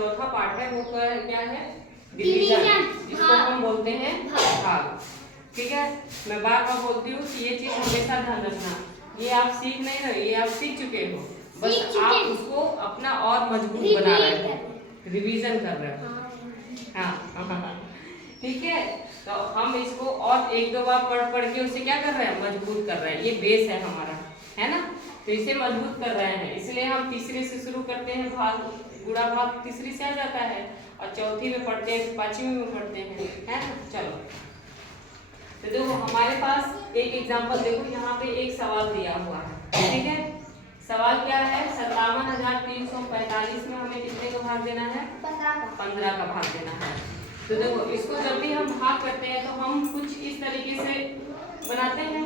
चौथा पार्ट है वो क्या है? डिवीजन, जिसको हम बोलते हैं भाग। ठीक है, मैं बार बार बोलती हूँ कि ये चीज हमेशा ध्यान रखना। ये आप सीख नहीं रहे, ये आप सीख चुके हो, बस आप उसको अपना और मजबूत बना रहे हो, रिवीजन कर रहे हो। हाँ ठीक है, तो हम इसको और एक दो बार पढ़ के उसे क्या कर रहे हैं? मजबूत कर रहे हैं। ये बेस है हमारा, है ना? तो इसे मजबूत कर रहे हैं, इसलिए हम तीसरे से शुरू करते हैं। भाग, गुणा भाग तीसरी से आ जाता है और चौथी में पढ़ते हैं, पांचवी में पढ़ते हैं, है ना? चलो, तो देखो हमारे पास एक एग्जांपल देखो, यहाँ पे एक सवाल दिया हुआ है। ठीक है, सवाल क्या है? 57,345 में हमें कितने का भाग देना है? 15 का भाग देना है। तो देखो, इसको जब भी हम भाग करते हैं तो हम कुछ इस तरीके से बनाते हैं।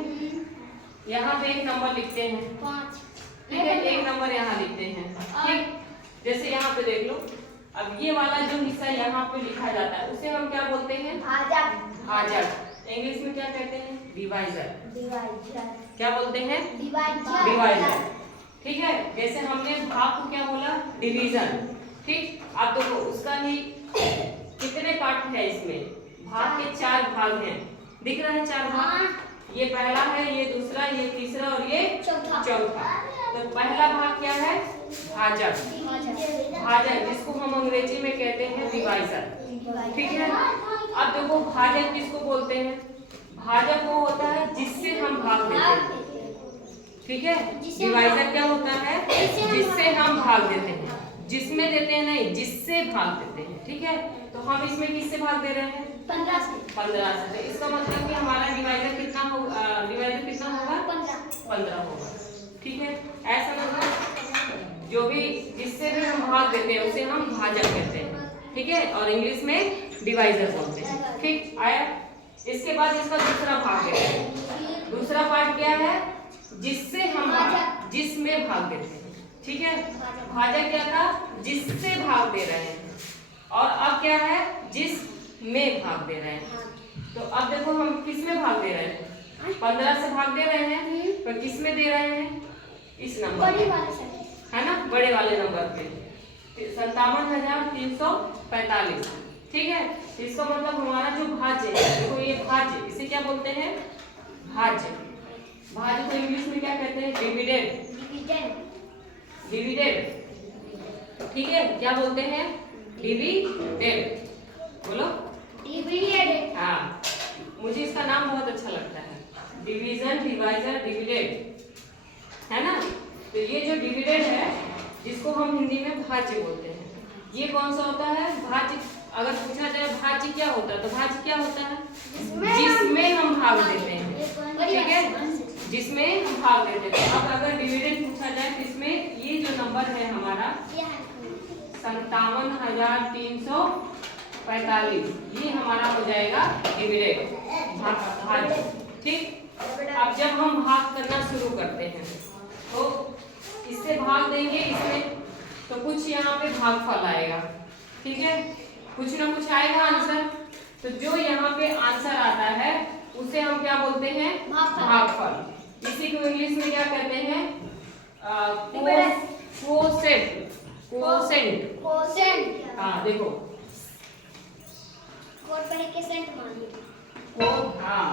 यहाँ पे एक नंबर लिखते हैं, 5, ठीक है, एक नंबर यहाँ लिखते हैं। ठीक, जैसे यहाँ पे देख लो, अब ये वाला जो हिस्सा यहाँ पे लिखा जाता है उसे हम क्या बोलते हैं? भाजक। इंग्लिश में क्या कहते हैं? डिवाइजर। क्या बोलते हैं? डिवाइजर। ठीक है, जैसे हमने भाग को क्या बोला? डिवीजन। ठीक, आप देखो उसका ही कितने पार्ट है इसमें? भाग के 4 भाग हैं, दिख रहा है 4 भाग। ये पहला है, ये दूसरा, ये तीसरा और ये चौथा। तो पहला भाग क्या है? भाजक, जिसको हम अंग्रेजी में कहते हैं डिवाइजर। ठीक है, अब देखो भाजक किसको बोलते हैं? भाजक वो होता है जिससे हम भाग देते हैं। ठीक है, डिवाइजर क्या होता है? जिससे हम भाग देते हैं, जिसमें देते हैं नहीं, जिससे भाग देते हैं। ठीक है, तो हम इसमें किससे भाग दे रहे हैं? 15 से। इसका मतलब कि हमारा डिवाइजर कितना होगा? 15 होगा। ठीक है, ऐसा मतलब जो भी जिससे भी हम भाग देते हैं उसे हम भाजक कहते हैं। ठीक है, और इंग्लिश में डिवाइजर बोलते हैं। ठीक आया? इसके बाद इसका दूसरा भाग है। दूसरा पार्ट क्या है? जिससे हम जिसमें भाग देते हैं। ठीक है, भाजक क्या था? जिससे भाग दे रहे हैं, और अब क्या है? जिसमें भाग दे रहे हैं। तो अब देखो हम किस में भाग दे रहे हैं? 15 से भाग दे रहे हैं, तो किस में दे रहे हैं? इस नंबर, है ना, बड़े वाले नंबर पे, 57,345। ठीक है, इसका मतलब हमारा जो भाज्य है, देखो ये भाज्य, इसे क्या बोलते हैं? भाज्य। भाज्य को इंग्लिश में क्या कहते हैं? डिविडेंड। ठीक है, क्या बोलते हैं? डिविडेंड। बोलो डिविडेंड। हाँ, मुझे इसका नाम बहुत अच्छा लगता है, डिवीजन, डिवाइजर, डिविडेंड, है ना? तो ये जो डिविडेंड है, जिसको हम हिंदी में भाज्य बोलते हैं, ये कौन सा होता है? भाज्य। अगर पूछा जाए भाज्य क्या होता है, तो भाज्य क्या होता है? जिसमें हम भाग देते हैं। ठीक है, जिसमें हम भाग देते हैं। अब अगर डिविडेंड पूछा जाए तो इसमें ये जो नंबर है हमारा 57,345, ये हमारा हो जाएगा डिविडेंड, भाज्य। ठीक, अब जब हम भाग करना शुरू करते हैं तो इससे भाग देंगे, इसमें तो कुछ यहाँ पे भागफल आएगा। ठीक है, कुछ ना कुछ आएगा आंसर। तो जो यहाँ पे आंसर आता है उसे हम क्या बोलते हैं? भागफल। इसी को इंग्लिश में क्या कहते हैं? कोसेंट। हाँ देखो, हाँ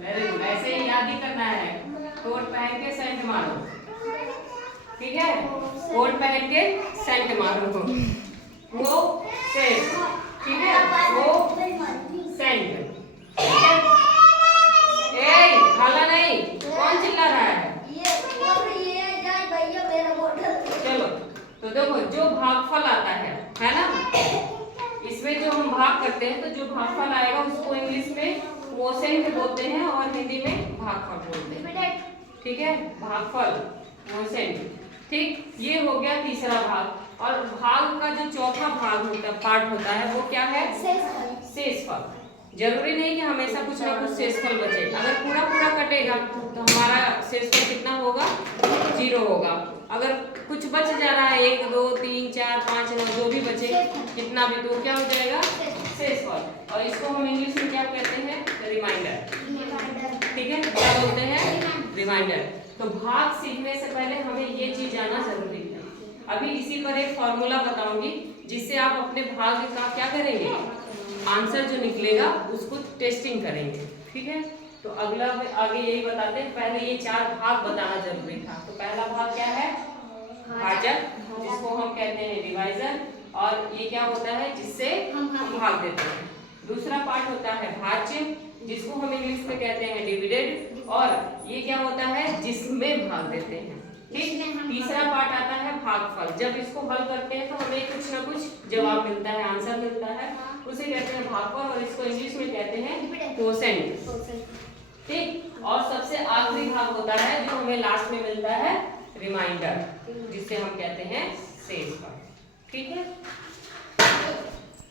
वेरी गुड, ऐसे ही याद ही करना है। कोट पहन के सेंट मारो। ठीक है, कोट पहन के सेंट मारो। वो सेंट, ठीक है, वो सेंट। ए खाला नहीं, कौन चिल्ला रहा है? चलो, तो देखो जो भागफल आता है ना, इसमें जो हम भाग करते हैं तो जो भागफल आएगा उसको इंग्लिश में कोसेंट बोलते हैं और हिंदी में भागफल बोलते हैं। ठीक है, भागफल, कोसेंट। ठीक, ये हो गया तीसरा भाग। और भाग का जो चौथा भाग होता पार्ट होता है वो क्या है? शेषफल। जरूरी नहीं कि हमेशा कुछ ना कुछ शेषफल बचे। अगर पूरा कटेगा तो हमारा शेषफल कितना होगा? 0 होगा। अगर कुछ बच जा रहा है, 1 2 3 4 5 9 जो भी बचे, कितना भी, तो क्या हो जाएगा? शेषफल। और इसको हम इंग्लिश में क्या कहते हैं? रिमाइंडर। ठीक है, क्या बोलते हैं? रिमाइंडर। तो भाग सीखने से पहले हमें ये चीज आना जरूरी है। अभी इसी पर एक फॉर्मूला बताऊंगी जिससे आप अपने भाग का क्या करेंगे, आंसर जो निकलेगा उसको टेस्टिंग करेंगे। ठीक है, तो अगला आगे यही बताते हैं। पहले ये 4 भाग बताना जरूरी था। तो पहला भाग क्या है, भाजक, जिसको हम कहते हैं डिवाइजर, और ये क्या होता है जिससे हम भाग देते हैं। दूसरा पार्ट होता है भाज्य, जिसको हम इंग्लिश में कहते हैं डिविडेंड, और ये क्या होता है जिसमें भाग देते हैं। ठीक, तीसरा पार्ट आता है भागफल। जब इसको हल करते हैं तो हमें कुछ ना कुछ जवाब मिलता है, आंसर मिलता है, उसे कहते हैं भागफल, और इसको इंग्लिश में कहते हैं कोसेंट। ठीक, और सबसे आखिरी भाग होता है जो हमें लास्ट में मिलता है रिमाइंडर, जिससे हम कहते हैं शेष भाग। ठीक है।